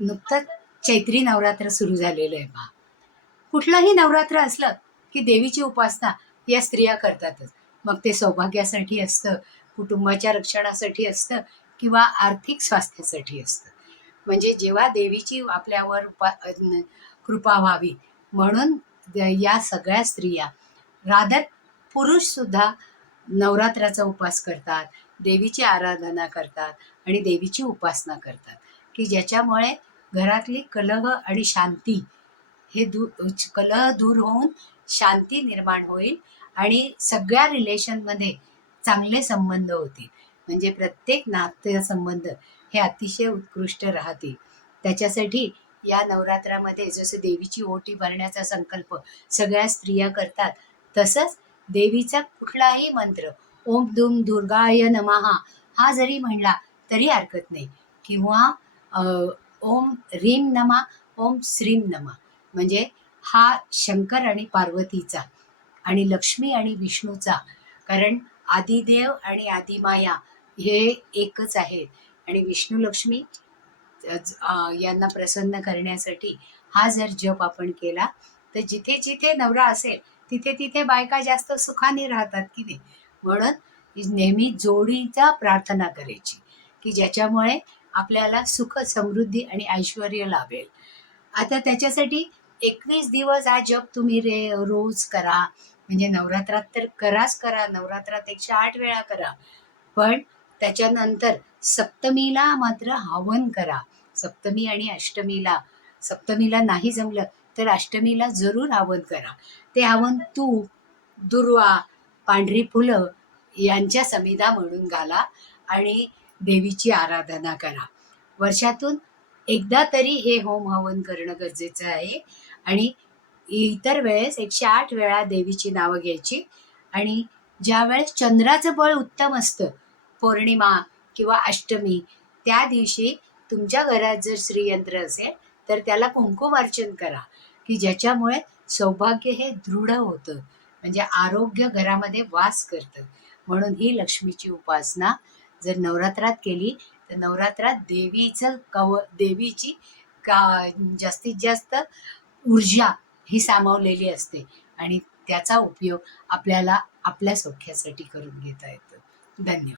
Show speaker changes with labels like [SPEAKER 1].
[SPEAKER 1] नुकतंच चैत्री नवरात्र सुरू झालेलं आहे पहा कुठलंही नवरात्र असलं की देवीची उपासना या स्त्रिया करतातच. मग ते सौभाग्यासाठी असतं कुटुंबाच्या रक्षणासाठी असतं किंवा आर्थिक स्वास्थ्यासाठी असतं. म्हणजे जेव्हा देवीची आपल्यावर उपा कृपा व्हावी म्हणून या सगळ्या स्त्रिया राधर पुरुषसुद्धा नवरात्राचा उपास करतात देवीची आराधना करतात आणि देवीची उपासना करतात. की ज्याच्यामुळे घरातली कलह आणि शांती हे दूर कलह दूर होऊन शांती निर्माण होईल आणि सगळ्या रिलेशनमध्ये चांगले संबंध होतील. म्हणजे प्रत्येक नातेसंबंध हे अतिशय उत्कृष्ट राहतील. त्याच्यासाठी या नवरात्रामध्ये जसं देवीची ओटी भरण्याचा संकल्प सगळ्या स्त्रिया करतात तसंच देवीचा कुठलाही मंत्र ओम दुम दुर्गाय नमहा हा जरी म्हणला तरी हरकत नाही. किंवा ओम ह्रीम नमा ओम श्रीम नमा. म्हणजे हा शंकर आणि पार्वतीचा आणि लक्ष्मी आणि विष्णूचा कारण आदिदेव आणि आदिमाया हे एकच आहेत. आणि विष्णू लक्ष्मी यांना प्रसन्न करण्यासाठी हा जर जप आपण केला तर जिथे जिथे नवरा असेल तिथे तिथे बायका जास्त सुखाने राहतात की नाही? म्हणून नेहमी जोडीचा प्रार्थना करायची की ज्याच्यामुळे आपल्याला सुख समृद्धी आणि ऐश्वर लाभेल. आता त्याच्यासाठी एकवीस दिवस हा जप तुम्ही रे रोज करा. म्हणजे नवरात्रात तर कराच करा नवरात्रात एकशे आठ वेळा करा. पण त्याच्यानंतर सप्तमीला मात्र हवन करा. सप्तमी आणि अष्टमीला सप्तमीला नाही जमलं तर अष्टमीला जरूर हवन करा. ते हवन तूप दुर्वा पांढरी फुलं यांच्या समिधा म्हणून घाला आणि देवीची आराधना करा. वर्षातून एकदा तरी हे होम हवन करणं गरजेचं आहे. आणि इतर वेळेस एकशे आठ वेळा देवीची नावं घ्यायची. आणि ज्या वेळेस चंद्राचं बळ उत्तम असतं पौर्णिमा किंवा अष्टमी त्या दिवशी तुमच्या घरात जर श्रीयंत्र असेल तर त्याला कुंकुम अर्चन करा. की ज्याच्यामुळे सौभाग्य हे दृढ होतं. म्हणजे आरोग्य घरामध्ये वास करतं. म्हणून ही लक्ष्मीची उपासना जर नवरात्रात केली तर नवरात्रात देवीचं कव देवीची का जास्तीत जास्त ऊर्जा ही सामावलेली असते. आणि त्याचा उपयोग आपल्याला आपल्या सौख्यासाठी करून घेता येतो. धन्यवाद.